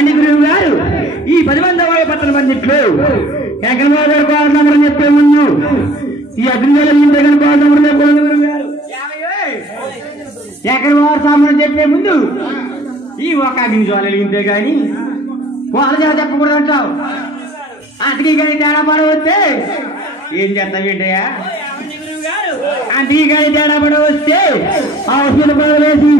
ఏమండి గురువు గారు ఈ 10 మంది పట్టణ మందిట్లో ఎకరమాదారు పాదమని చెప్పే ముందు ఈ అగ్నివేళ దగ్గర పాదమని చెప్పండి గురువు గారు ఎకరవారు సామని చెప్పే ముందు ఈ ఒక అగ్ని జ్వాలలు ఇంతే గాని వాళ్ళ చేత చెప్పకూడదు అంటావు. అంతకీ కానీ తేడా పడవస్తే ఏం చేస్తావు ఏంటయ్యా? అంతకీ కానీ తేడా పడవస్తే ఆ వస్తువులు పడవేసి